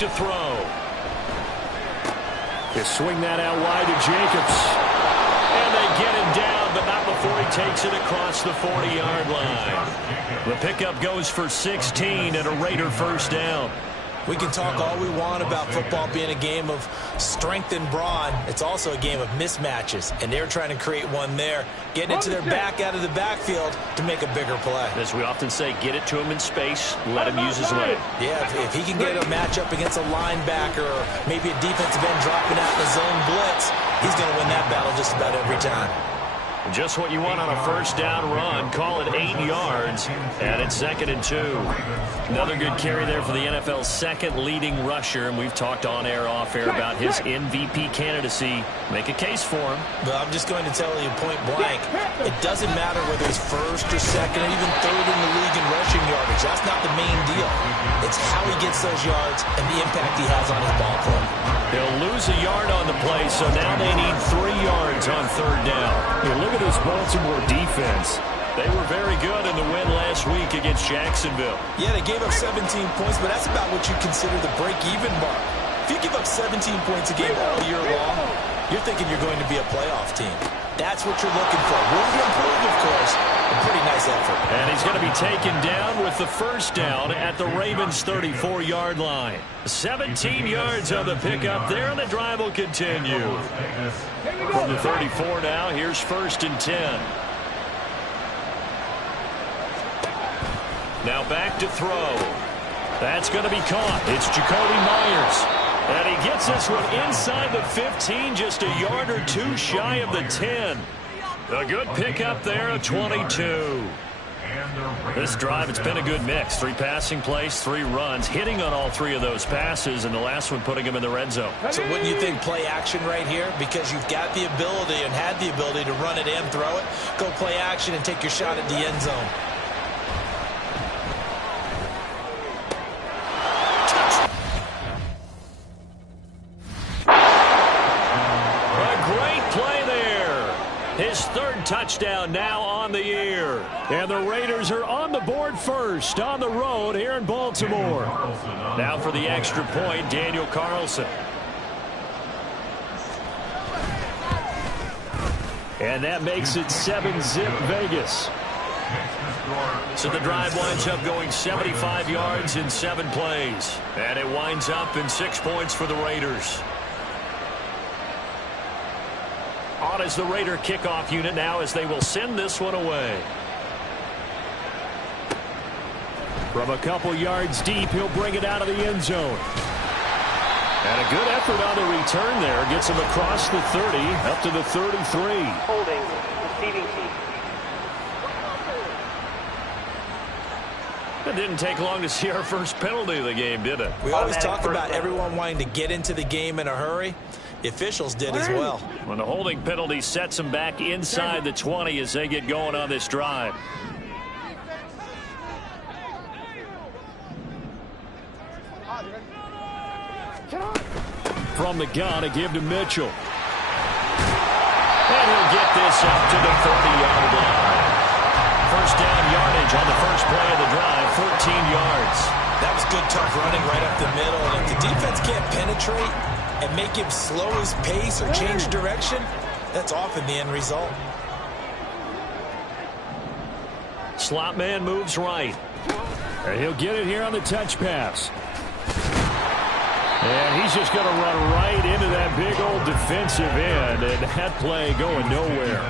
to throw. They swing that out wide to Jacobs. And they get him down, but not before he takes it across the 40-yard line. The pickup goes for 16 and a Raider first down. We can talk all we want about football being a game of strength and brawn. It's also a game of mismatches, and they're trying to create one there, getting it to their back out of the backfield to make a bigger play. As we often say, get it to him in space, let him use his leg. Yeah, if he can get a matchup against a linebacker or maybe a defensive end dropping out in the zone blitz, he's going to win that battle just about every time. Just what you want on a first down run. Call it 8 yards, and it's 2nd and 2. Another good carry there for the NFL's second leading rusher, and we've talked on air, off air about his MVP candidacy. Make a case for him. Well, I'm just going to tell you point blank, it doesn't matter whether he's first or second or even third in the league in rushing yardage. That's not the main deal. It's how he gets those yards and the impact he has on his ball club. They'll lose a yard on the play, so now they need 3 yards on 3rd down. Hey, look at this Baltimore defense. They were very good in the win last week against Jacksonville. Yeah, they gave up 17 points, but that's about what you consider the break-even mark. If you give up 17 points a game all year long, you're thinking you're going to be a playoff team. That's what you're looking for. Room to improve, of course. A pretty nice effort. And he's going to be taken down with the first down at the Ravens' 34-yard line. 17 yards on the pickup there, and the drive will continue. From the 34 now, here's 1st and 10. Now back to throw. That's going to be caught. It's Jacoby Myers. And he gets this one inside the 15, just a yard or two shy of the 10. A good pickup there of 22. This drive, it's been a good mix. 3 passing plays, 3 runs, hitting on all 3 of those passes, and the last one putting him in the red zone. So wouldn't you think play action right here? Because you've got the ability and had the ability to run it and throw it. Go play action and take your shot at the end zone. His 3rd touchdown now on the year. And the Raiders are on the board first on the road here in Baltimore. Now for the extra point, Daniel Carlson. And that makes it 7-zip Vegas. So the drive winds up going 75 yards in 7 plays. And it winds up in 6 points for the Raiders. On as the Raider kickoff unit now as they will send this one away. From a couple yards deep, he'll bring it out of the end zone. And a good effort on the return there. Gets him across the 30, up to the 33. Holding, receiving team. It didn't take long to see our first penalty of the game, did it? We always talk about everyone wanting to get into the game in a hurry. The officials did as well. When the holding penalty sets them back inside the 20 as they get going on this drive. From the gun, a give to Mitchell. And he'll get this up to the 40-yard line. First down yardage on the first play of the drive, 14 yards. That was good, tough running right up the middle. And if the defense can't penetrate and make him slow his pace or change direction, that's often the end result. Slot man moves right. And he'll get it here on the touch pass. And he's just going to run right into that big old defensive end, and that play going nowhere.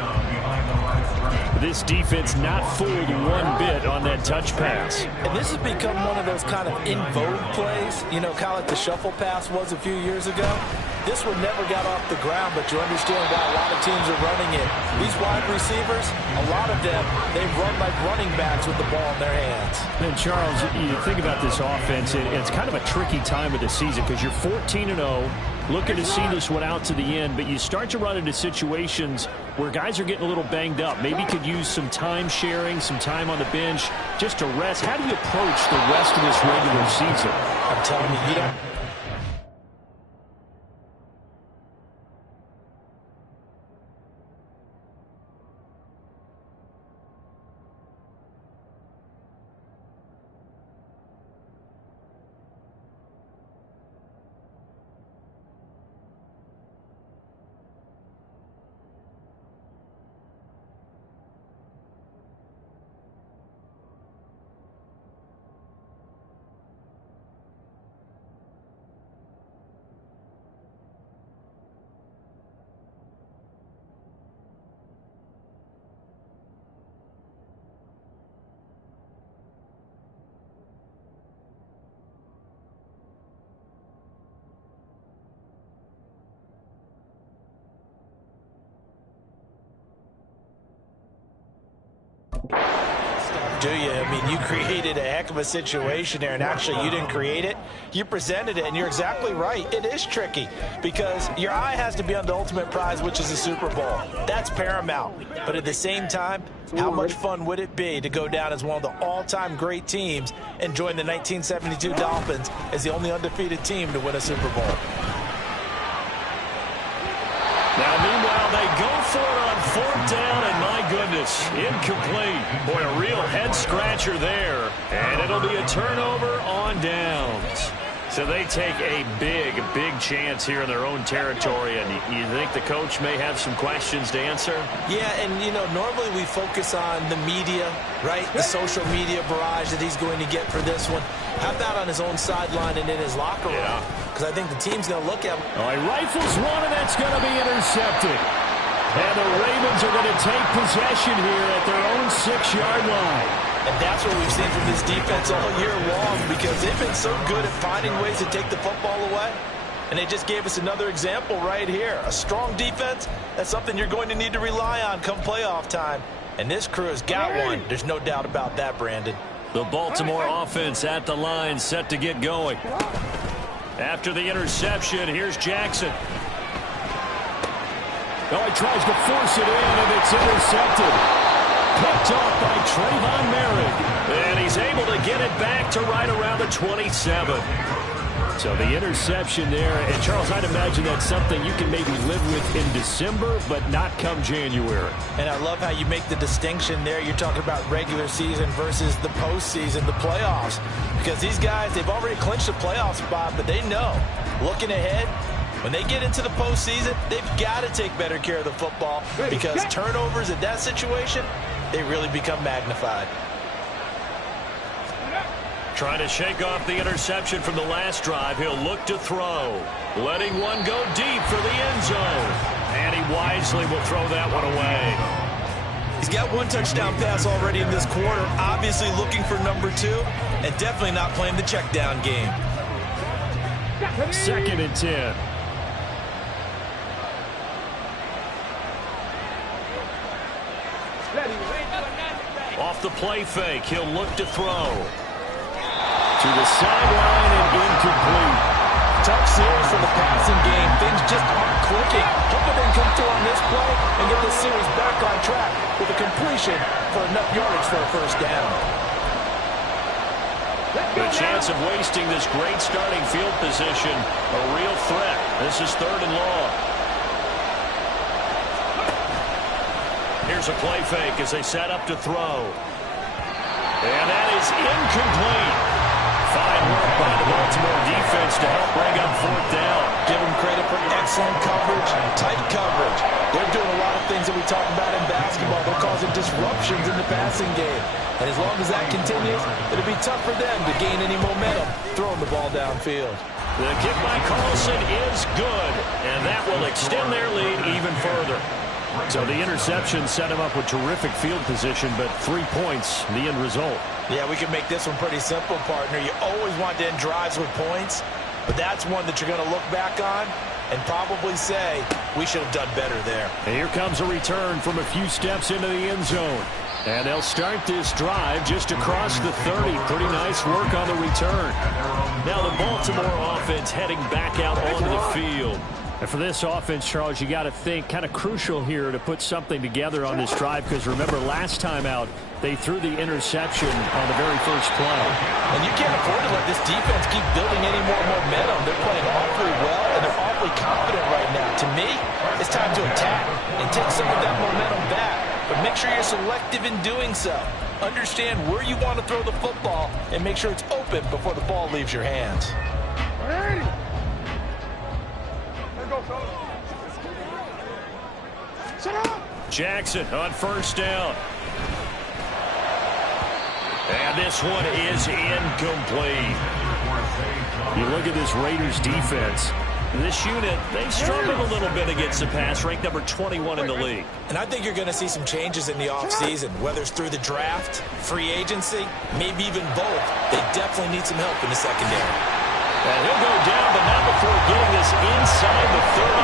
This defense not fooled one bit on that touch pass. And this has become one of those kind of in vogue plays, you know, kind of like the shuffle pass was a few years ago. This one never got off the ground, but you understand why a lot of teams are running it. These wide receivers, a lot of them, they run like running backs with the ball in their hands. And Charles, you think about this offense, it's kind of a tricky time of the season because you're 14-0, looking to see this one out to the end, but you start to run into situations where guys are getting a little banged up. Maybe could use some time sharing, some time on the bench just to rest. How do you approach the rest of this regular season? I'm telling you, you don't. Do you? I mean, you created a heck of a situation there, and actually you didn't create it. You presented it, and you're exactly right. It is tricky because your eye has to be on the ultimate prize, which is the Super Bowl. That's paramount. But at the same time, how much fun would it be to go down as one of the all-time great teams and join the 1972 Dolphins as the only undefeated team to win a Super Bowl? Now, meanwhile, they go for it on 4th down, and my goodness, incomplete. Boy, a real head-scratcher there, and it'll be a turnover on downs. So they take a big, big chance here in their own territory, and you think the coach may have some questions to answer? Yeah, and, you know, normally we focus on the media, right? The social media barrage that he's going to get for this one. How about on his own sideline and in his locker room? Because I think the team's going to look at him. Oh, he rifles one, and that's going to be intercepted. And the Ravens are going to take possession here at their own 6-yard line. And that's what we've seen from this defense all year long, because they've been so good at finding ways to take the football away. And they just gave us another example right here. A strong defense, that's something you're going to need to rely on come playoff time. And this crew has got one. There's no doubt about that, Brandon. The Baltimore offense at the line, set to get going. After the interception, here's Jackson. Oh, he tries to force it in, and it's intercepted. Picked off by Trayvon Merrick. And he's able to get it back to right around the 27. So the interception there. And, Charles, I'd imagine that's something you can maybe live with in December, but not come January. And I love how you make the distinction there. You're talking about regular season versus the postseason, the playoffs. Because these guys, they've already clinched the playoff spot, but they know, looking ahead, when they get into the postseason, they've got to take better care of the football, because turnovers in that situation, they really become magnified. Trying to shake off the interception from the last drive. He'll look to throw. Letting one go deep for the end zone. And he wisely will throw that one away. He's got one touchdown pass already in this quarter. Obviously looking for number 2. And definitely not playing the check down game. 2nd and 10. Off the play fake, he'll look to throw. To the sideline and incomplete. Tough series for the passing game. Things just aren't clicking. Hoping they can come through on this play and get this series back on track with a completion for enough yardage for a first down. The chance of wasting this great starting field position, a real threat. This is 3rd and long. Here's a play fake as they set up to throw. And that is incomplete. Fine work by the Baltimore defense to help bring up 4th down. Give them credit for excellent coverage, tight coverage. They're doing a lot of things that we talk about in basketball. They're causing disruptions in the passing game. And as long as that continues, it'll be tough for them to gain any momentum throwing the ball downfield. The kick by Carlson is good, and that will extend their lead even further. So the interception set him up with terrific field position, but 3 points, the end result. Yeah, we can make this one pretty simple, partner. You always want to end drives with points, but that's one that you're going to look back on and probably say, we should have done better there. And here comes a return from a few steps into the end zone. And they'll start this drive just across the 30. Pretty nice work on the return. Now the Baltimore offense heading back out onto the field. And for this offense, Charles, you got to think kind of crucial here to put something together on this drive, because remember last time out they threw the interception on the very first play. And you can't afford to let this defense keep building any more momentum. They're playing awfully well, and they're awfully confident right now. To me, it's time to attack and take some of that momentum back. But make sure you're selective in doing so. Understand where you want to throw the football and make sure it's open before the ball leaves your hands. Jackson on 1st down. And this one is incomplete. You look at this Raiders defense. This unit, they struggled a little bit against the pass, ranked number 21 in the league. And I think you're going to see some changes in the offseason, whether it's through the draft, free agency, maybe even both. They definitely need some help in the secondary. And he'll go down, but not before getting this inside the 30.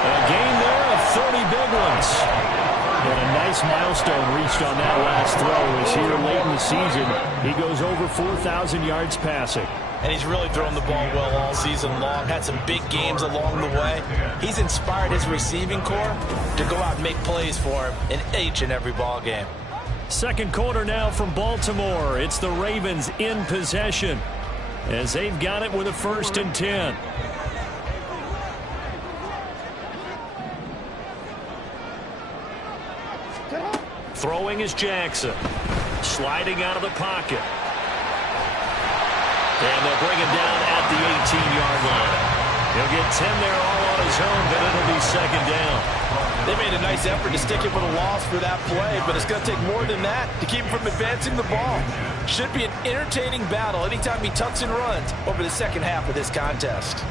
A gain there of 30 big ones. And a nice milestone reached on that last throw as here late in the season, he goes over 4,000 yards passing. And he's really thrown the ball well all season long. Had some big games along the way. He's inspired his receiving corps to go out and make plays for him in each and every ball game. Second quarter now from Baltimore. It's the Ravens in possession as they've got it with a 1st and 10. Throwing is Jackson. Sliding out of the pocket. And they'll bring him down at the 18-yard line. He'll get 10 there all on his own, but it'll be 2nd down. They made a nice effort to stick him with a loss for that play, but it's going to take more than that to keep him from advancing the ball. Should be an entertaining battle anytime he tucks and runs over the second half of this contest.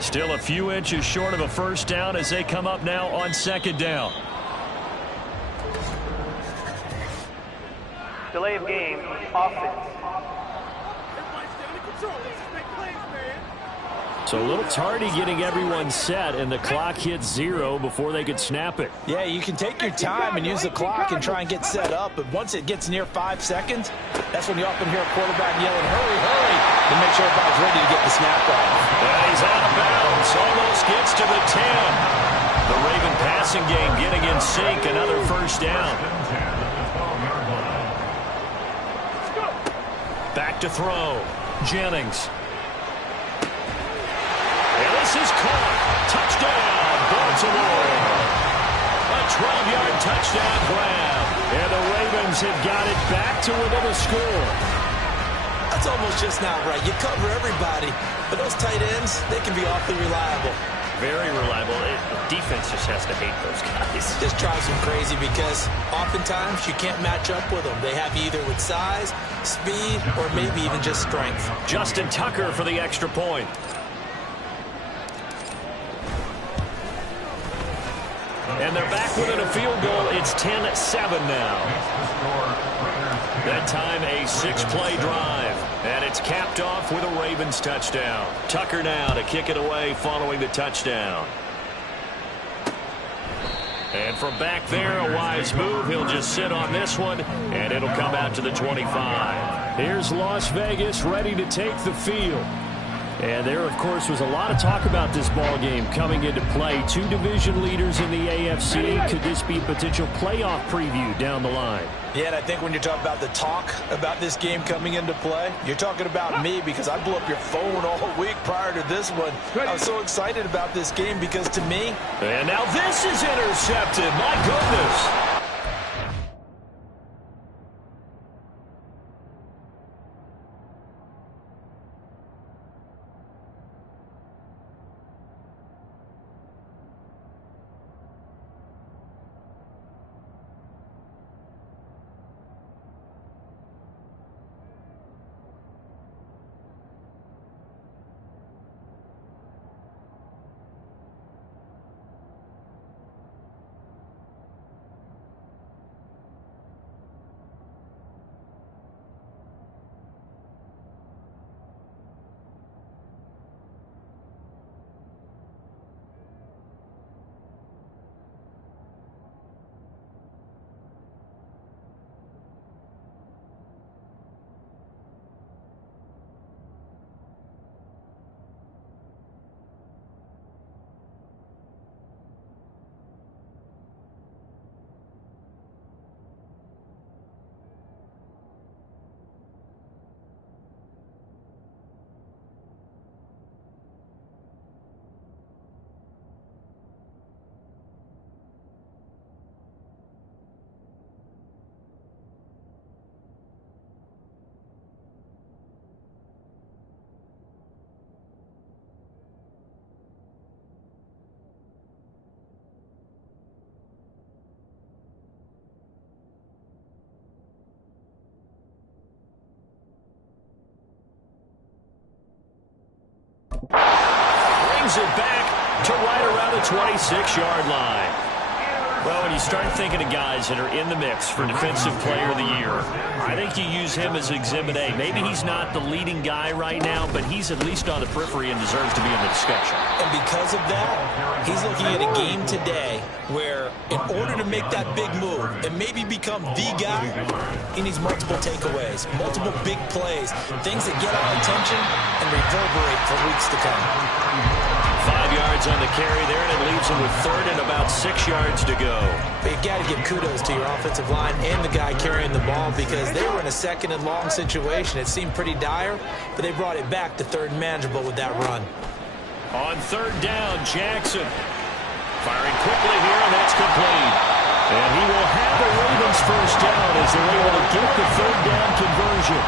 Still a few inches short of a 1st down as they come up now on 2nd down. Delay of game, offense. So a little tardy getting everyone set, and the clock hits 0 before they could snap it. Yeah, you can take your time and use the clock and try and get set up, but once it gets near 5 seconds, that's when you often hear a quarterback yelling, hurry, hurry, to make sure everybody's ready to get the snap off. And he's out of bounds, almost gets to the 10. The Raven passing game getting in sync, another 1st down. Back to throw, Jennings. And this is caught. Touchdown, Baltimore. A 12-yard touchdown grab. And the Ravens have got it back to within a score. That's almost just not right. You cover everybody, but those tight ends, they can be awfully reliable. Very reliable. The defense just has to hate those guys. This drives them crazy because oftentimes you can't match up with them. They have you either with size, speed, or maybe even just strength. Justin Tucker for the extra point. And they're back within a field goal. It's 10-7 now. That time a 6-play drive. And it's capped off with a Ravens touchdown. Tucker now to kick it away following the touchdown. And from back there, a wise move. He'll just sit on this one, and it'll come out to the 25. Here's Las Vegas ready to take the field. And there, of course, was a lot of talk about this ball game coming into play. 2 division leaders in the AFC. Could this be a potential playoff preview down the line? Yeah, and I think when you're talking about the talk about this game coming into play, you're talking about me because I blew up your phone all week prior to this one. I was so excited about this game because to me... And now this is intercepted. My goodness. Brings it back to right around the 26-yard line. Well, when you start thinking of guys that are in the mix for Defensive Player of the Year, I think you use him as Exhibit A. Maybe he's not the leading guy right now, but he's at least on the periphery and deserves to be in the discussion. And because of that, he's looking at a game today where in order to make that big move and maybe become the guy, he needs multiple takeaways, multiple big plays, things that get our attention and reverberate for weeks to come. 5 yards on the carry there, and it leaves him with third and about 6 yards to go. But you've got to give kudos to your offensive line and the guy carrying the ball because they were in a second and long situation. It seemed pretty dire, but they brought it back to third and manageable with that run. On third down, Jackson firing quickly here, and that's complete. And he will have the Ravens first down as they're able to get the third down conversion.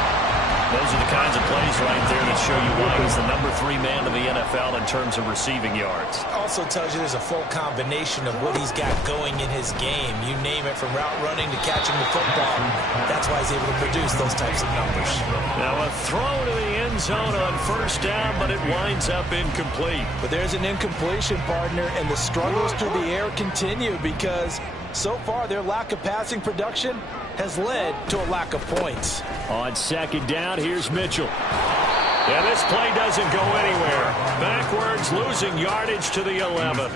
Those are the kinds of plays right there that show you why he's the number 3 man of the NFL in terms of receiving yards. Also tells you there's a full combination of what he's got going in his game. You name it, from route running to catching the football. That's why he's able to produce those types of numbers. Now a throw to the end zone on first down, but it winds up incomplete. But there's an incompletion, partner, and the struggles through the air continue because so far their lack of passing production has led to a lack of points. On second down, here's Mitchell. Yeah, this play doesn't go anywhere. Backwards, losing yardage to the 11.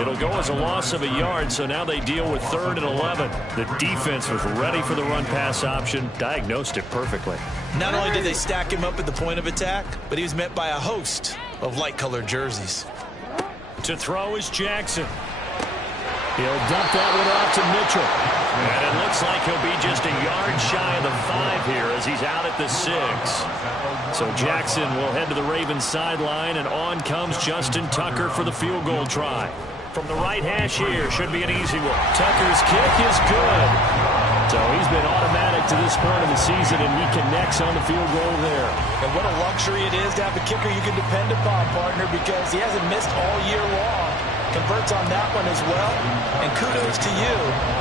It'll go as a loss of a yard, so now they deal with third and 11. The defense was ready for the run-pass option, diagnosed it perfectly. Not only did they stack him up at the point of attack, but he was met by a host of light-colored jerseys. To throw is Jackson. He'll dump that one off to Mitchell. And it looks like he'll be just a yard shy of the 5 here as he's out at the 6. So Jackson will head to the Ravens sideline, and on comes Justin Tucker for the field goal try. From the right hash here, should be an easy one. Tucker's kick is good. So he's been automatic to this point of the season, and he connects on the field goal there. And what a luxury it is to have a kicker you can depend upon, partner, because he hasn't missed all year long. Converts on that one as well, and kudos to you.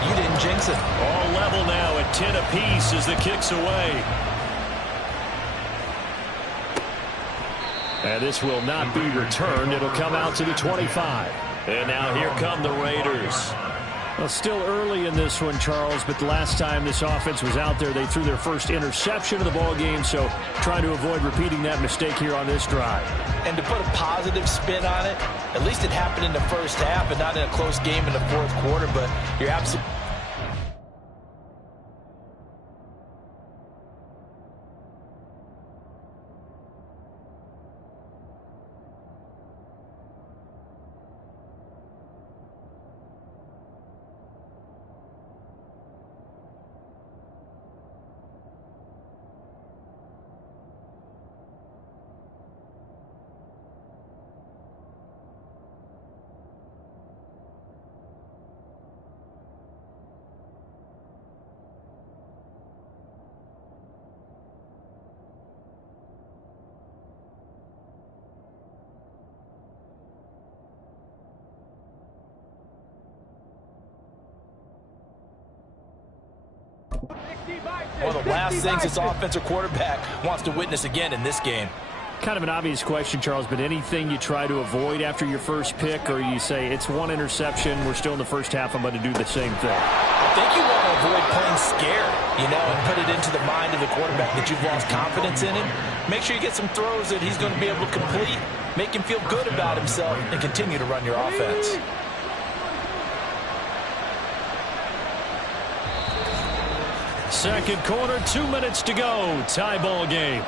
You didn't jinx it. All level now at 10 apiece as the kick's away. And this will not be returned. It'll come out to the 25. And now here come the Raiders. Well, still early in this one, Charles, but the last time this offense was out there, they threw their first interception of the ball game, so trying to avoid repeating that mistake here on this drive. And to put a positive spin on it, at least it happened in the first half and not in a close game in the fourth quarter, but you're absolutely... One of the last things this offensive quarterback wants to witness again in this game. Kind of an obvious question, Charles, but anything you try to avoid after your first pick, or you say it's one interception, we're still in the first half, I'm going to do the same thing? I think you want to avoid playing scared, and put it into the mind of the quarterback that you've lost confidence in him. Make sure you get some throws that he's going to be able to complete, make him feel good about himself, and continue to run your offense. Second quarter, 2 minutes to go. Tie ball game.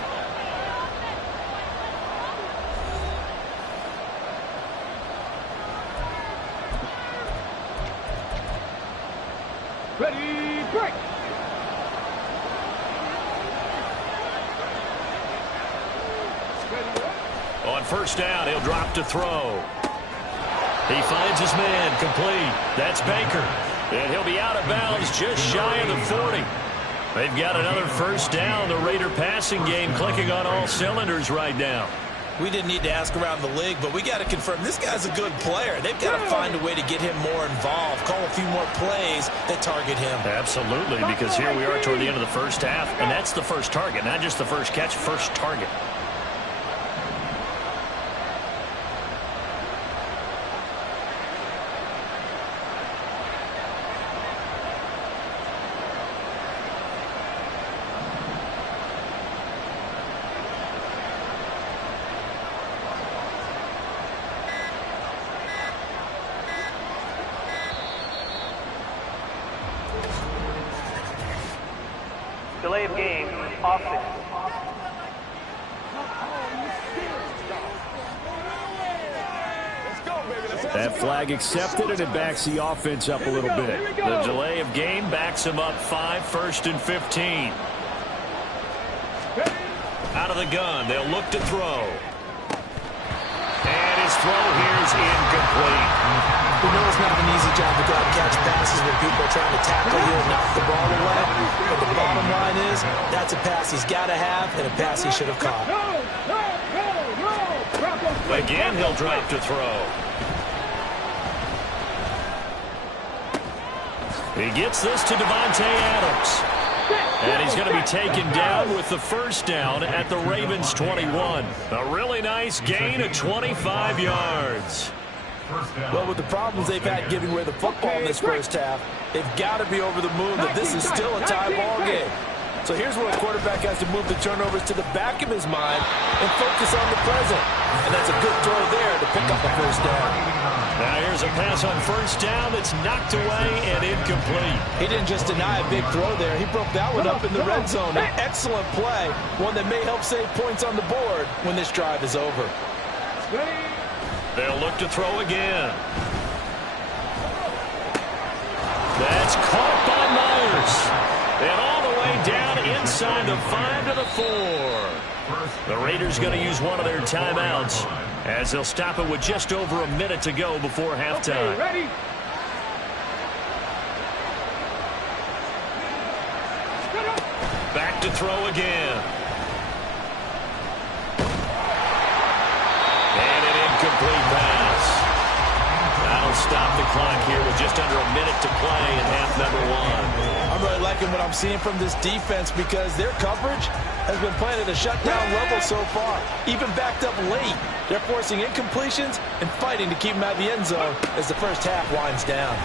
Ready, break. On first down, he'll drop to throw. He finds his man, complete. That's Baker. And he'll be out of bounds just shy of the 40. They've got another first down. The Raider passing game clicking on all cylinders right now. We didn't need to ask around the league, but we got to confirm this guy's a good player. They've got to find a way to get him more involved, call a few more plays that target him. Absolutely, because here we are toward the end of the first half, and that's the first target, not just the first catch, first target. offense. That flag accepted, and it backs the offense up a little bit. The delay of game backs him up 5, 1st and 15. Out of the gun, they'll look to throw. And his throw here is incomplete. We know it's not an easy job to go out and catch passes when people are trying to tackle you and knock the ball away. But the bottom line is, that's a pass he's got to have and a pass he should have caught. Again, he'll drop to throw. He gets this to Davante Adams. And he's going to be taken down with the first down at the Ravens 21. A really nice gain of 25 yards. Well, with the problems they've had giving away the football in this first half, they've got to be over the moon that this is still a tie ball game. So here's where a quarterback has to move the turnovers to the back of his mind and focus on the present. And that's a good throw there to pick up a first down. Now here's a pass on first down that's knocked away and incomplete. He didn't just deny a big throw there. He broke that one up in the red zone. An excellent play, one that may help save points on the board when this drive is over. They'll look to throw again. That's caught by Myers. And all the way down inside the 5 to the 4. The Raiders going to use one of their timeouts as they'll stop it with just over a minute to go before halftime. Okay, ready? Back to throw again. And an incomplete pass. That'll stop the clock here with just under a minute to play in half number 1. I'm really liking what I'm seeing from this defense because their coverage has been playing at a shutdown level so far. Even backed up late, they're forcing incompletions and fighting to keep them out of the end zone as the first half winds down.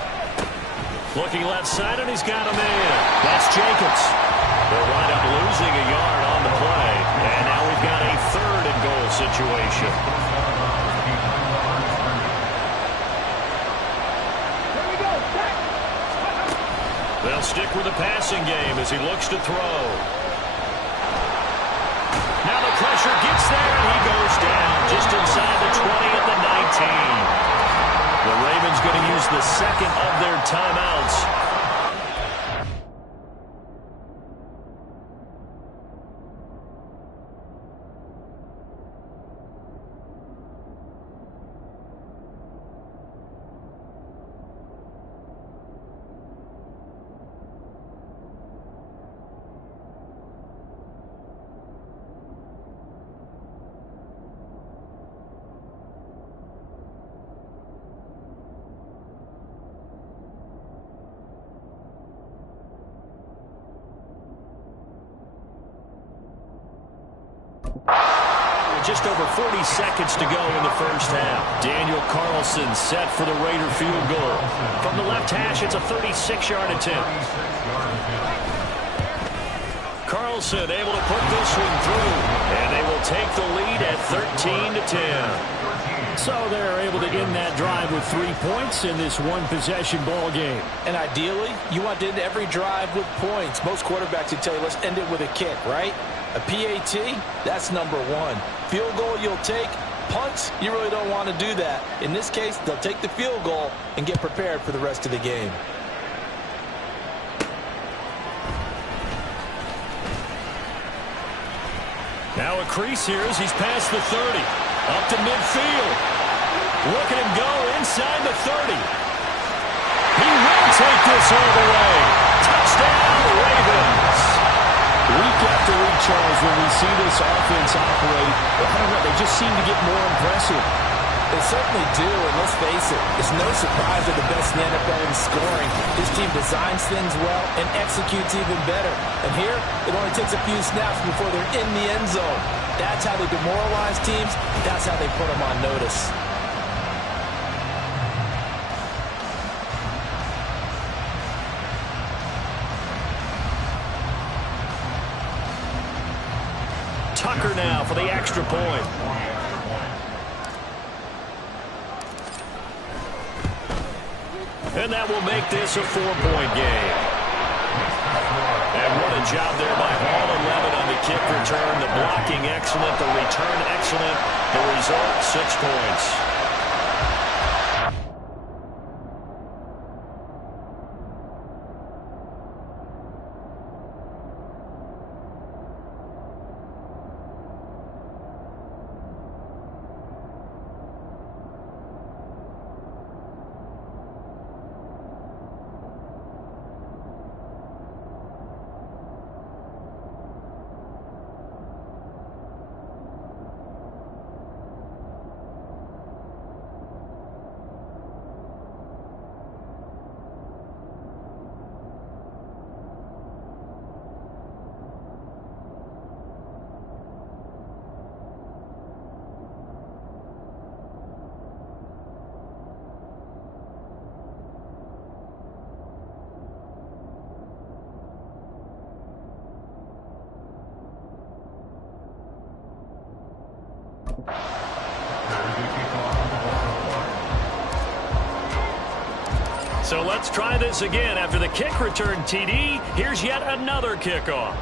Looking left side, and he's got a man. That's Jacobs. They'll wind up losing a yard on the play. And now we've got a 3rd and goal situation. They'll stick with the passing game as he looks to throw. Now the pressure gets there, and he goes down just inside the 20 at the 19. The Ravens going to use the second of their timeouts. Just over 40 seconds to go in the first half. Daniel Carlson set for the Raider field goal. From the left hash, it's a 36-yard attempt. Carlson able to put this one through, and they will take the lead at 13-10. So they're able to end that drive with 3 points in this one-possession ball game. And ideally, you want to end every drive with points. Most quarterbacks would tell you, let's end it with a kick, right? A PAT, that's number 1. Field goal you'll take. Punts, you really don't want to do that. In this case, they'll take the field goal and get prepared for the rest of the game. Now a crease here as he's past the 30. Up to midfield. Look at him go inside the 30. He will take this all the way. Touchdown, Ravens. Week after week, Charles, when we see this offense operate, I don't know, they just seem to get more impressive. They certainly do, and let's face it, it's no surprise they're the best in the NFL in scoring. This team designs things well and executes even better. And here, it only takes a few snaps before they're in the end zone. That's how they demoralize teams. That's how they put them on notice. Tucker now for the extra point. And that will make this a 4-point game. And what a job there by all 11 on kick return. The blocking excellent. The return excellent. The result, 6 points. So let's try this again. After the kick return TD, here's yet another kickoff.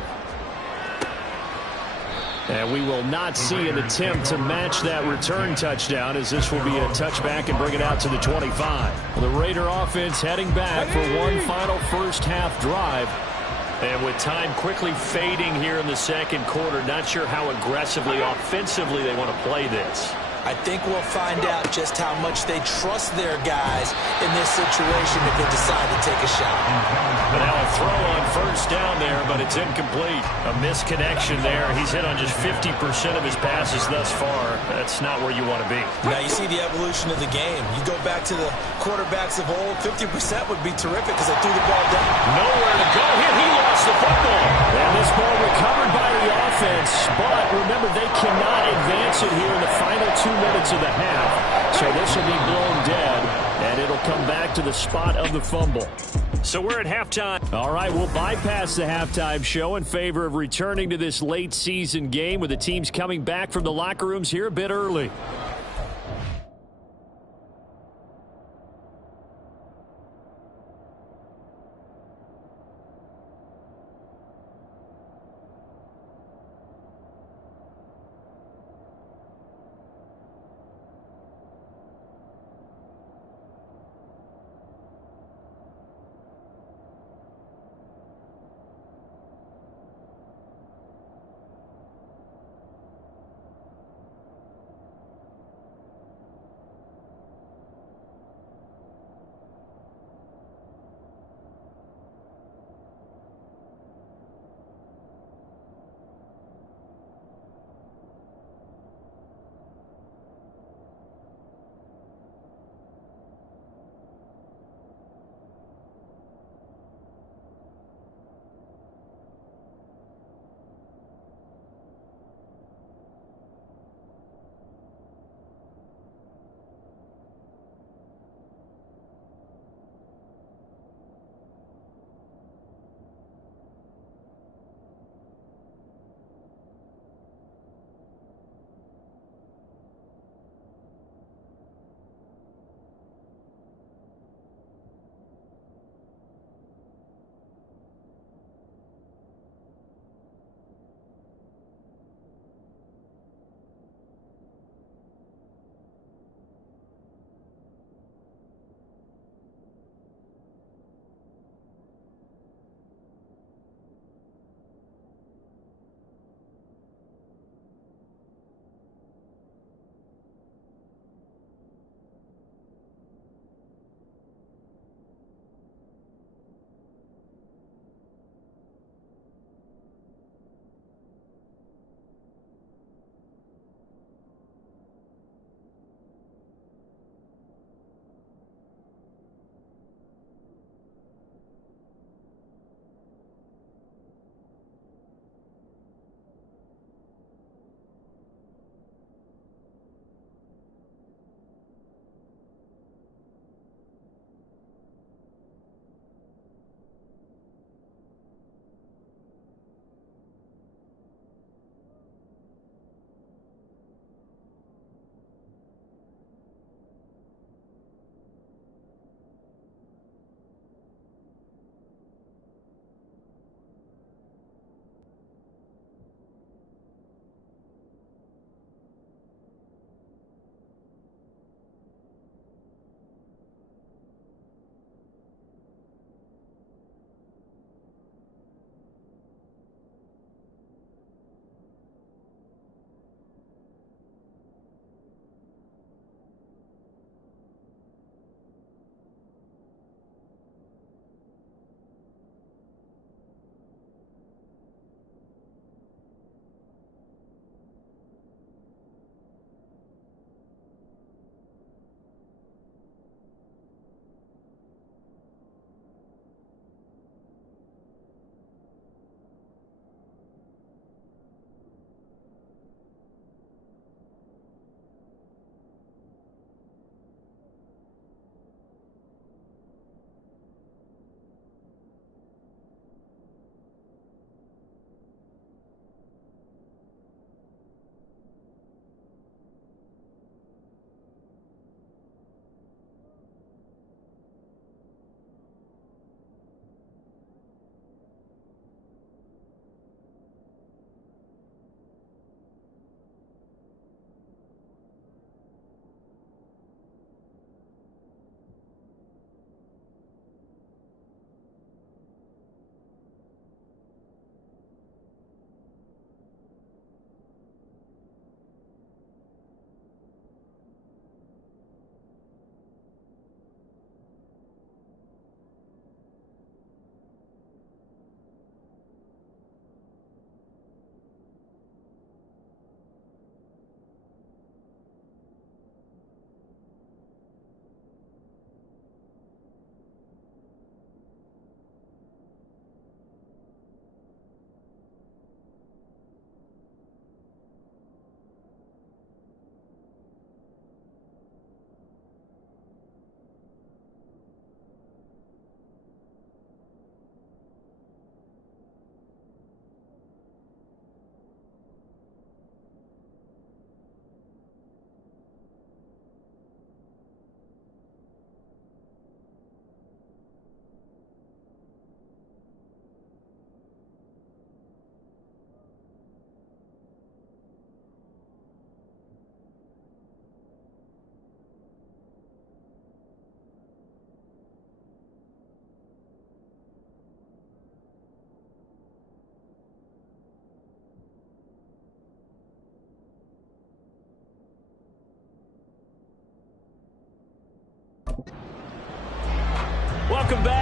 And we will not see an attempt to match that return touchdown, as this will be a touchback and bring it out to the 25. The Raider offense heading back for one final first half drive. And with time quickly fading here in the second quarter, not sure how aggressively, offensively they want to play this. I think we'll find out just how much they trust their guys in this situation if they decide to take a shot. But now a throw on first down there, but it's incomplete. A misconnection there. He's hit on just 50% of his passes thus far. That's not where you want to be. Now you see the evolution of the game. You go back to the quarterbacks of old, 50% would be terrific because they threw the ball down. Nowhere to go here. He lost the football. And this ball recovered by the offense, but remember, they cannot advance it here in the final 2 minutes of the half. So this will be blown dead, and it'll come back to the spot of the fumble. So we're at halftime. All right, we'll bypass the halftime show in favor of returning to this late season game with the teams coming back from the locker rooms here a bit early.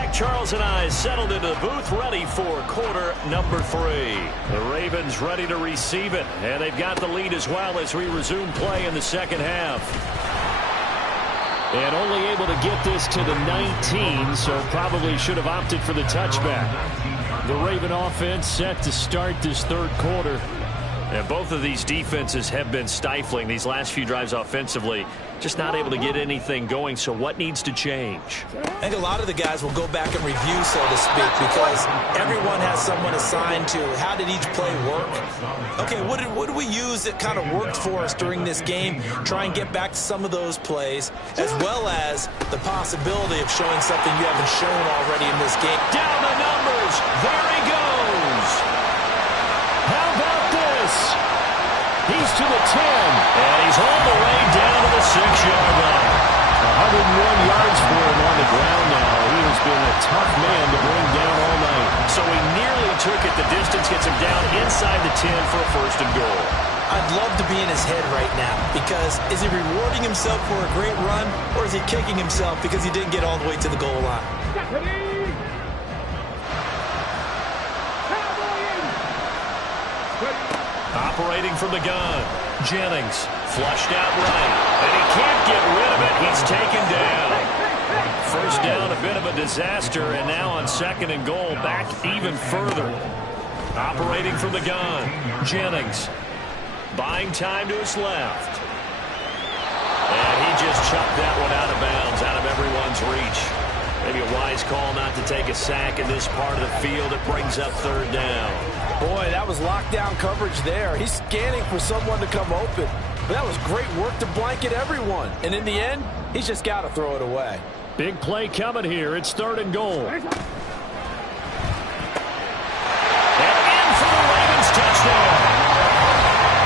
back. Charles and I settled into the booth, ready for quarter number 3. The Ravens ready to receive it, and they've got the lead as well as we resume play in the second half. And only able to get this to the 19, so probably should have opted for the touchback. The Raven offense set to start this third quarter. And both of these defenses have been stifling these last few drives offensively. Just not able to get anything going, so what needs to change? I think a lot of the guys will go back and review, so to speak, because everyone has someone assigned to how did each play work. Okay, what did we use that kind of worked for us during this game? Try and get back to some of those plays, as well as the possibility of showing something you haven't shown already in this game. Down the numbers. There he goes. How about this? He's to the 10. And he's all the way down to the 6-yard line. 101 yards for him on the ground now. He has been a tough man to bring down all night. So he nearly took it the distance, gets him down inside the 10 for a 1st and goal. I'd love to be in his head right now, because is he rewarding himself for a great run, or is he kicking himself because he didn't get all the way to the goal line? Operating from the gun, Jennings flushed out right, and he can't get rid of it. He's taken down. First down, a bit of a disaster, and now on 2nd and goal, back even further. Operating from the gun, Jennings buying time to his left. And he just chucked that one out of bounds, out of everyone's reach. Maybe a wise call not to take a sack in this part of the field. It brings up 3rd down. Boy, that was lockdown coverage there. He's scanning for someone to come open. But that was great work to blanket everyone. And in the end, he's just got to throw it away. Big play coming here. It's 3rd and goal. And in for the Ravens touchdown.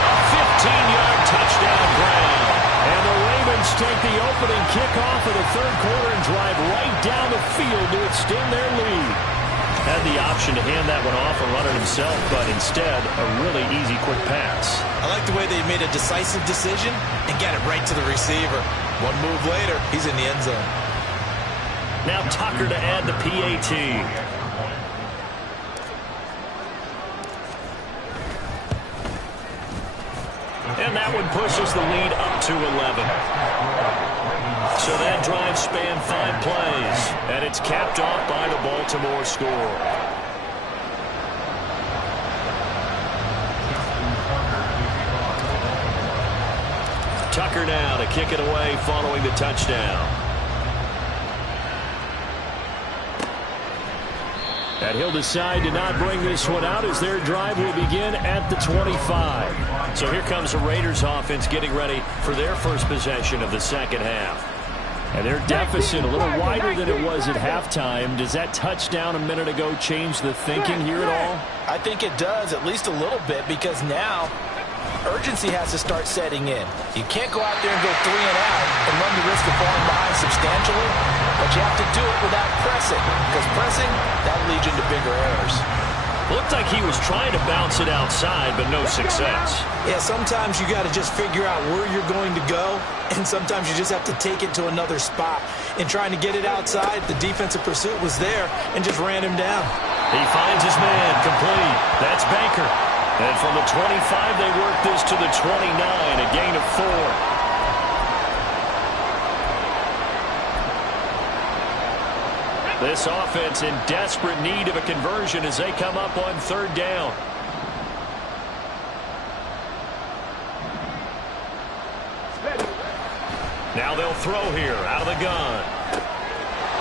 A 15-yard touchdown ground. And the Ravens take the opening kickoff of the 3rd quarter and drive right down the field to extend their lead. Had the option to hand that one off and run it himself, but instead, a really easy, quick pass. I like the way they made a decisive decision and got it right to the receiver. One move later, he's in the end zone. Now Tucker to add the PAT. And that one pushes the lead up to 11. So that drive spanned 5 plays, and it's capped off by the Baltimore score. Tucker now to kick it away following the touchdown. And he'll decide to not bring this one out as their drive will begin at the 25. So here comes the Raiders offense getting ready for their first possession of the second half. And their deficit a little wider than it was at halftime. Does that touchdown a minute ago change the thinking here at all? I think it does, at least a little bit, because now urgency has to start setting in. You can't go out there and go 3 and out and run the risk of falling behind substantially, but you have to do it without pressing, because pressing, that'll lead you into bigger errors. Looked like he was trying to bounce it outside, but no success. Yeah, sometimes you got to just figure out where you're going to go, and sometimes you just have to take it to another spot. In trying to get it outside, the defensive pursuit was there and just ran him down. He finds his man, complete. That's Baker. And from the 25, they work this to the 29, a gain of 4. This offense in desperate need of a conversion as they come up on 3rd down. Now they'll throw here out of the gun.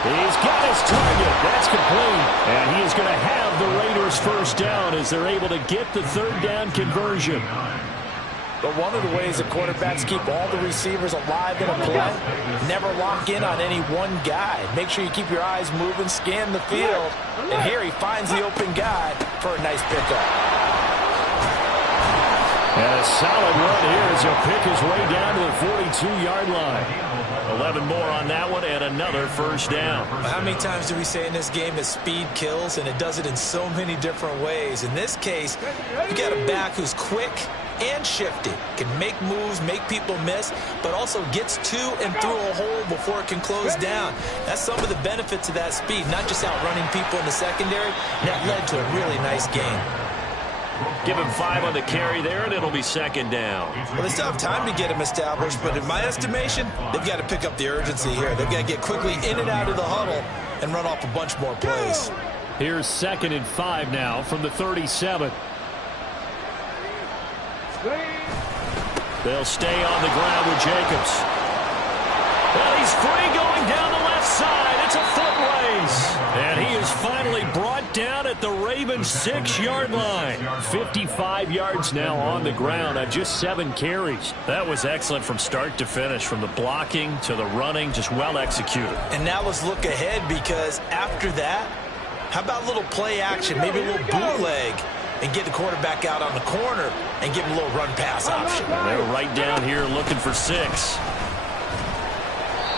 He's got his target. That's complete. And he is going to have the Raiders first down as they're able to get the 3rd down conversion. But one of the ways that quarterbacks keep all the receivers alive in a play, never lock in on any one guy. Make sure you keep your eyes moving, scan the field. And here he finds the open guy for a nice pickup. And a solid run here as he'll pick his way down to the 42-yard line. 11 more on that one and another first down. How many times do we say in this game that speed kills, and it does it in so many different ways? In this case, you got a back who's quick, and shifty. Can make moves, make people miss, but also gets to and through a hole before it can close down. That's some of the benefits of that speed, not just outrunning people in the secondary. That led to a really nice game. Give him 5 on the carry there, and it'll be second down. Well, they still have time to get him established, but in my estimation, they've got to pick up the urgency here. They've got to get quickly in and out of the huddle and run off a bunch more plays. Here's 2nd and 5 now from the 37. They'll stay on the ground with Jacobs. Well, he's free going down the left side. It's a foot race. And he is finally brought down at the Ravens' 6-yard line. 55 yards now on the ground on just 7 carries. That was excellent from start to finish, from the blocking to the running, just well executed. And now let's look ahead, because after that, how about a little play action, maybe a little bootleg, and get the quarterback out on the corner and give him a little run-pass option. They're right down here looking for 6.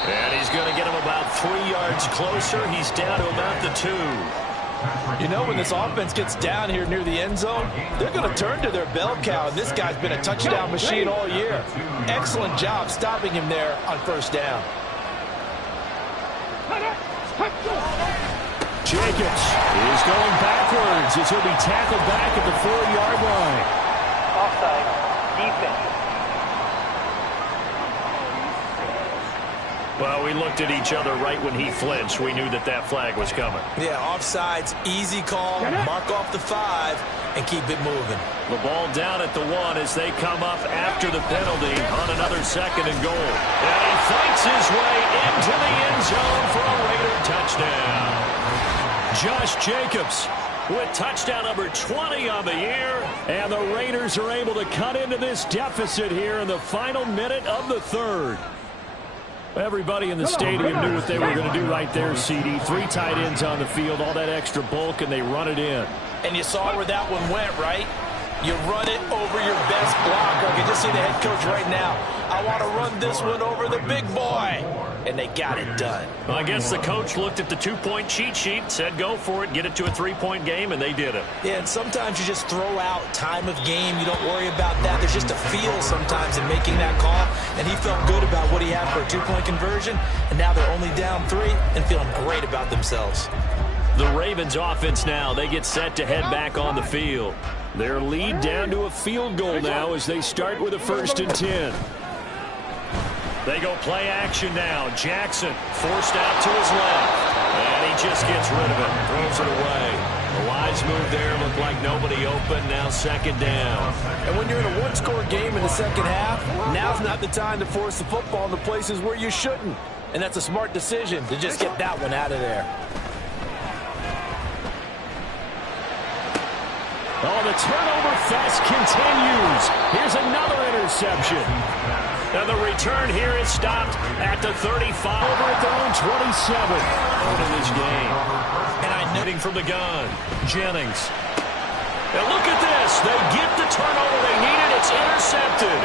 And he's going to get him about 3 yards closer. He's down to about the 2. You know, when this offense gets down here near the end zone, they're going to turn to their bell cow, and this guy's been a touchdown machine all year. Excellent job stopping him there on first down. Jacobs is going backwards as he'll be tackled back at the 4-yard line. Offside. Defense. Well, we looked at each other right when he flinched. We knew that that flag was coming. Yeah, offsides, easy call, mark off the 5, and keep it moving. The ball down at the 1 as they come up after the penalty on another 2nd and goal. And he fights his way into the end zone for a Raider touchdown. Josh Jacobs with touchdown number 20 on the year. And the Raiders are able to cut into this deficit here in the final minute of the 3rd. Everybody in the stadium knew what they were going to do right there, CD. 3 tight ends on the field, all that extra bulk, and they run it in. And you saw where that one went, right? You run it over your best blocker. I can just see the head coach right now. I want to run this one over the big boy. And they got it done. Well, I guess the coach looked at the 2-point cheat sheet, said go for it, get it to a 3-point game, and they did it. Yeah, and sometimes you just throw out time of game. You don't worry about that. There's just a feel sometimes in making that call. And he felt good about what he had for a 2-point conversion. And now they're only down 3 and feeling great about themselves. The Ravens offense now, they get set to head back on the field. Their lead down to a field goal now as they start with a 1st and 10. They go play action now. Jackson forced out to his left. And he just gets rid of it. Throws it away. The wise move there. Looked like nobody open. Now 2nd down. And when you're in a 1-score game in the second half, now's not the time to force the football in the places where you shouldn't. And that's a smart decision to just get that one out of there. Oh, the turnover fest continues. Here's another interception. And the return here is stopped at the 35. Over at their own 27. Into this game. And I'm hitting from the gun. Jennings. And look at this. They get the turnover they needed. It's intercepted.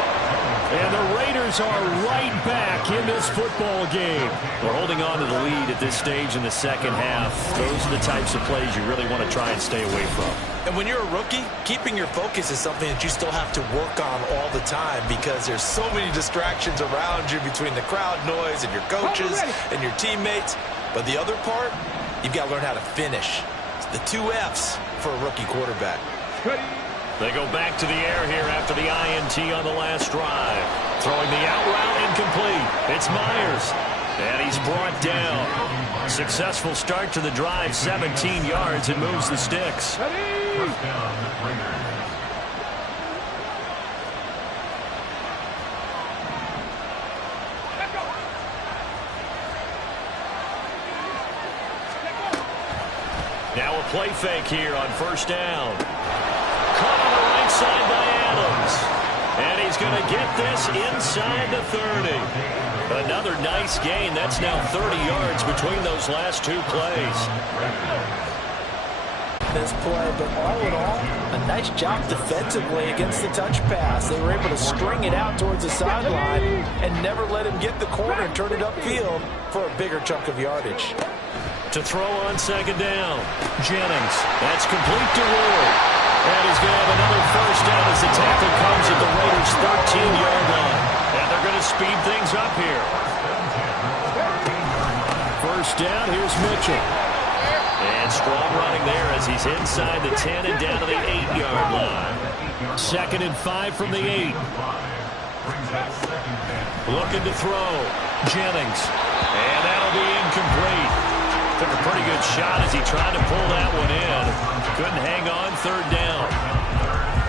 And the Raiders are right back in this football game. We're holding on to the lead at this stage in the second half. Those are the types of plays you really want to try and stay away from. And when you're a rookie, keeping your focus is something that you still have to work on all the time, because there's so many distractions around you between the crowd noise and your coaches and your teammates. But the other part, you've got to learn how to finish. It's the 2 F's for a rookie quarterback. They go back to the air here after the INT on the last drive. Throwing the out route incomplete. It's Myers. And he's brought down. Successful start to the drive, 17 yards, and moves the sticks. Now a play fake here on 1st down. Caught on the right side by Adams. And he's going to get this inside the 30. Another nice gain. That's now 30 yards between those last 2 plays. This play, but all in all, a nice job defensively against the touch pass. They were able to string it out towards the sideline and never let him get the corner and turn it upfield for a bigger chunk of yardage. To throw on 2nd down. Jennings. That's complete to Ward. And he's going to have another first down as the tackle comes at the Raiders' 13-yard line. And they're going to speed things up here. First down, here's Mitchell. And strong running there as he's inside the 10 and down to the 8-yard line. 2nd and 5 from the 8. Looking to throw. Jennings. And that'll be incomplete. Took a pretty good shot as he tried to pull that one in. Couldn't hang on, 3rd down.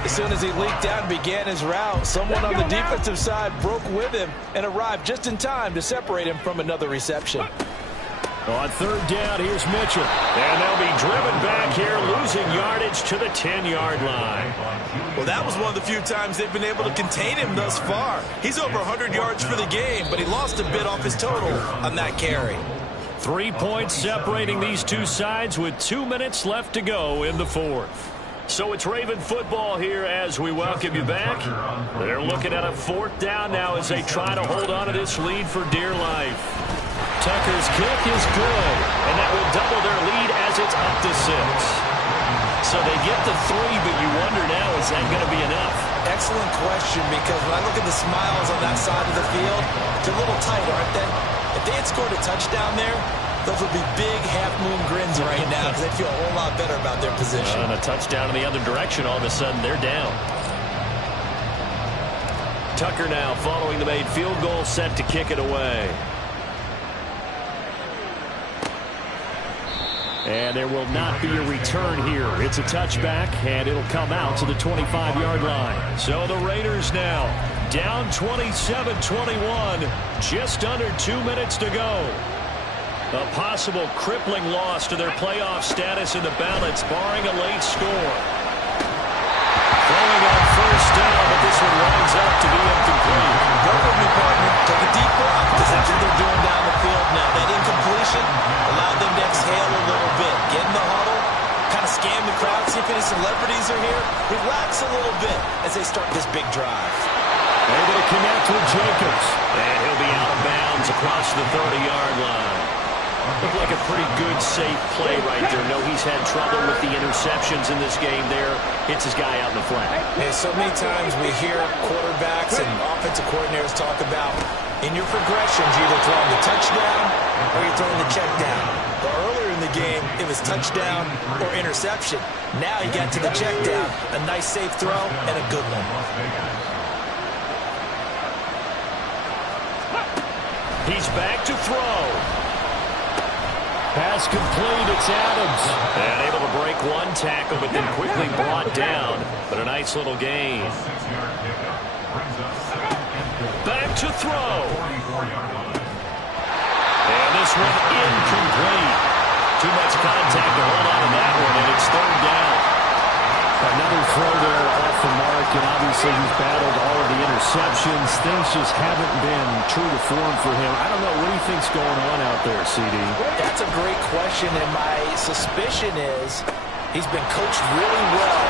As soon as he leaked out and began his route, someone on the defensive side broke with him and arrived just in time to separate him from another reception. On 3rd down, here's Mitchell. And they'll be driven back here, losing yardage to the 10-yard line. Well, that was one of the few times they've been able to contain him thus far. He's over 100 yards for the game, but he lost a bit off his total on that carry. 3 points separating these two sides with 2 minutes left to go in the 4th. So it's Raven football here as we welcome you back. They're looking at a 4th down now as they try to hold on to this lead for dear life. Tucker's kick is good, and that will double their lead as it's up to 6. So they get the 3, but you wonder now, is that going to be enough? Excellent question, because when I look at the smiles on that side of the field, they're a little tight, aren't they? If they had scored a touchdown there, those would be big half-moon grins right now because they feel a whole lot better about their position. And a touchdown in the other direction, all of a sudden they're down. Tucker now following the made field goal, set to kick it away. And there will not be a return here. It's a touchback, and it'll come out to the 25-yard line. So the Raiders now down 27-21, just under 2 minutes to go. A possible crippling loss to their playoff status in the balance, barring a late score. Throwing on first down, but this one winds up to be incomplete. Go with me, partner. Take a deep breath, because that's what they're doing down the field now. That incompletion allowed them to exhale a little bit. Get in the huddle, kind of scan the crowd, see if any celebrities are here. Relax a little bit as they start this big drive. Able to connect with Jacobs. And he'll be out of bounds across the 30-yard line. Looked like a pretty good, safe play right there. No, he's had trouble with the interceptions in this game there. Hits his guy out in the flat. Hey, so many times we hear quarterbacks and offensive coordinators talk about in your progressions, you're either throwing the touchdown or you're throwing the check down. But earlier in the game, it was touchdown or interception. Now you got to the check down, a nice safe throw, and a good one. He's back to throw. Pass complete, it's Adams. And able to break one tackle, but then quickly brought down. But a nice little gain. Back to throw. And this one incomplete. Too much contact to hold on to that one, and it's 3rd down. Another throw there off the mark, and obviously he's battled all of the interceptions. Things just haven't been true to form for him. I don't know, what do you think's going on out there, CD? That's a great question, and my suspicion is he's been coached really well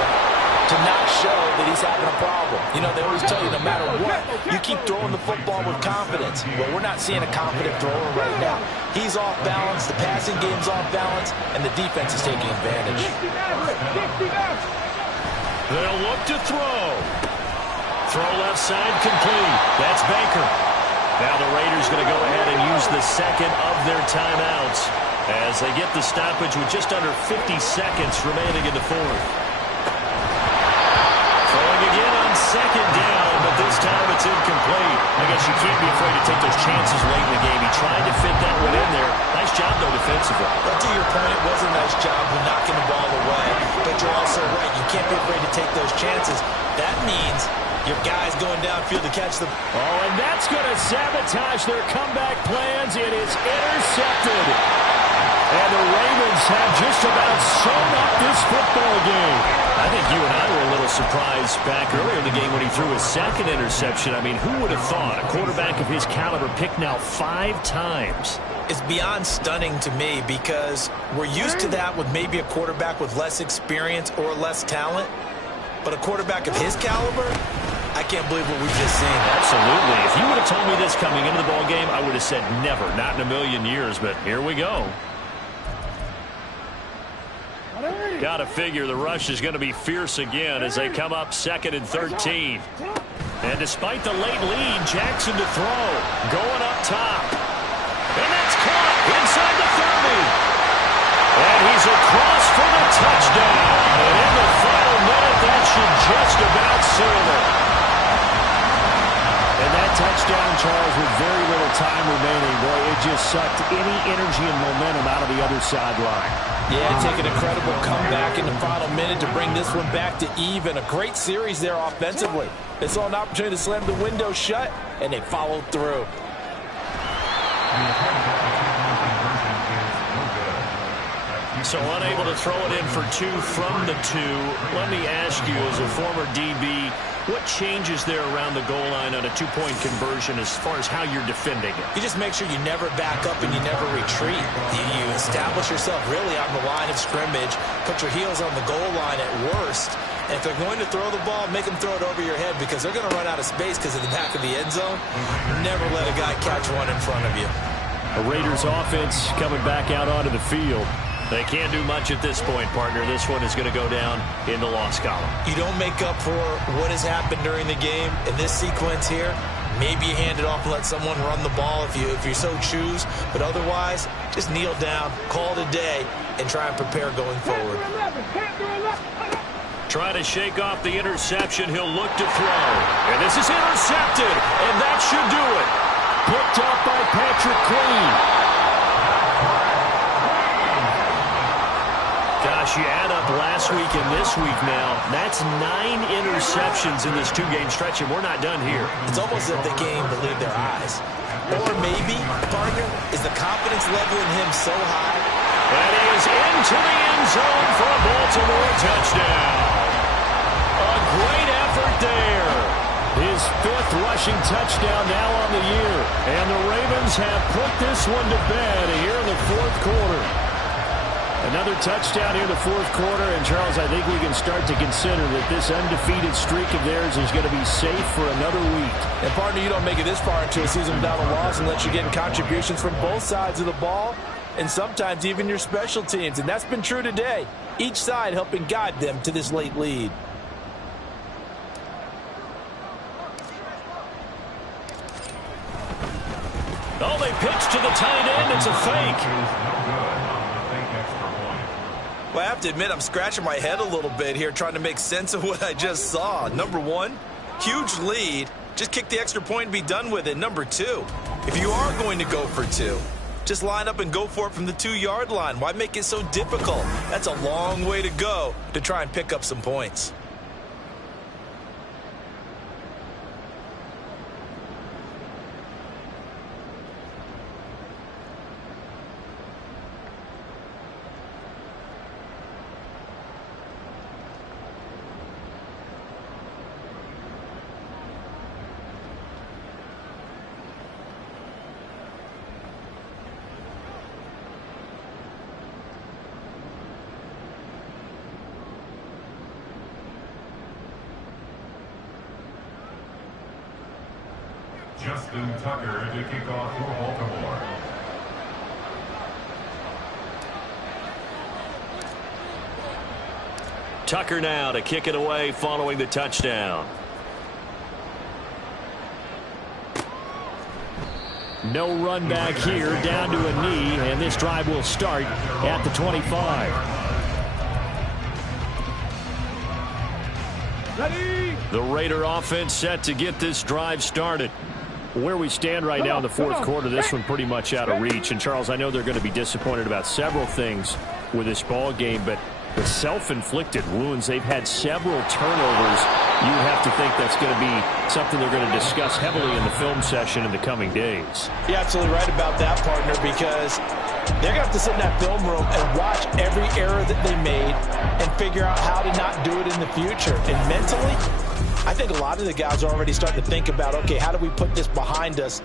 to not show that he's having a problem. You know, they always tell you no matter what, you keep throwing the football with confidence. Well, we're not seeing a confident thrower right now. He's off balance, the passing game's off balance, and the defense is taking advantage. They'll look to throw. Throw left side complete. That's Baker. Now the Raiders going to go ahead and use the second of their timeouts as they get the stoppage with just under 50 seconds remaining in the 4th. Throwing again on 2nd down, but this time it's incomplete. I guess you can't be afraid to take those chances late in the game. He tried to fit that one in there. Nice job, though, defensively. But to your point, it was a nice job of knocking the ball away. But you're also right. You can't be afraid to take those chances. That means your guy's going downfield to catch them. Oh, and that's going to sabotage their comeback plans. It is intercepted. And the Ravens have just about sewn up this football game. I think you and I were a little surprised back earlier in the game when he threw his 2nd interception. I mean, who would have thought a quarterback of his caliber picked now 5 times? It's beyond stunning to me because we're used to that with maybe a quarterback with less experience or less talent. But a quarterback of his caliber, I can't believe what we've just seen. Absolutely. If you would have told me this coming into the ball game, I would have said never, not in a million years. But here we go. Got to figure the rush is going to be fierce again as they come up 2nd and 13. And despite the late lead, Jackson to throw. Going up top. And that's caught inside the 30. And he's across for the touchdown. And in the final minute, that should just about seal it. And that touchdown, Charles, with very little time remaining, boy, it just sucked any energy and momentum out of the other sideline. Yeah, take an incredible comeback in the final minute to bring this one back to even. A great series there offensively. They saw an opportunity to slam the window shut, and they followed through. So unable to throw it in for 2 from the 2. Let me ask you, as a former DB, what changes there around the goal line on a 2-point conversion as far as how you're defending it? You just make sure you never back up and you never retreat. You establish yourself really on the line of scrimmage, put your heels on the goal line at worst. And if they're going to throw the ball, make them throw it over your head because they're going to run out of space because of the back of the end zone. Never let a guy catch one in front of you. A Raiders offense coming back out onto the field. They can't do much at this point, partner. This one is going to go down in the loss column. You don't make up for what has happened during the game in this sequence here. Maybe you hand it off and let someone run the ball if you so choose. But otherwise, just kneel down, call it a day, and try and prepare going forward. Try to shake off the interception. He'll look to throw. And this is intercepted. And that should do it. Picked up by Patrick Queen. Gosh, you add up last week and this week now. That's 9 interceptions in this 2-game stretch, and we're not done here. It's almost as if they can't even believe their eyes. Or maybe, partner, is the confidence level in him so high? That is into the end zone for a Baltimore touchdown. A great effort there. His 5th rushing touchdown now on the year. And the Ravens have put this one to bed here in the 4th quarter. Another touchdown here in the 4th quarter, and Charles, I think we can start to consider that this undefeated streak of theirs is going to be safe for another week. And partner, you don't make it this far into a season without a loss unless you're getting contributions from both sides of the ball, and sometimes even your special teams, and that's been true today. Each side helping guide them to this late lead. Oh, they pitch to the tight end. It's a fake. Well, I have to admit, I'm scratching my head a little bit here trying to make sense of what I just saw. Number 1, huge lead. Just kick the extra point and be done with it. Number 2, if you are going to go for 2, just line up and go for it from the 2-yard line. Why make it so difficult? That's a long way to go to try and pick up some points. Justin Tucker to kick off for Baltimore. Tucker now to kick it away following the touchdown. No run back here, down to a knee, and this drive will start at the 25. The Raider offense set to get this drive started. Where we stand right now in the 4th quarter, this one pretty much out of reach. And, Charles, I know they're going to be disappointed about several things with this ball game, but the self-inflicted wounds, they've had several turnovers. You have to think that's going to be something they're going to discuss heavily in the film session in the coming days. You're absolutely right about that, partner, because they're going to have to sit in that film room and watch every error that they made and figure out how to not do it in the future. And mentally, I think a lot of the guys are already starting to think about, okay, how do we put this behind us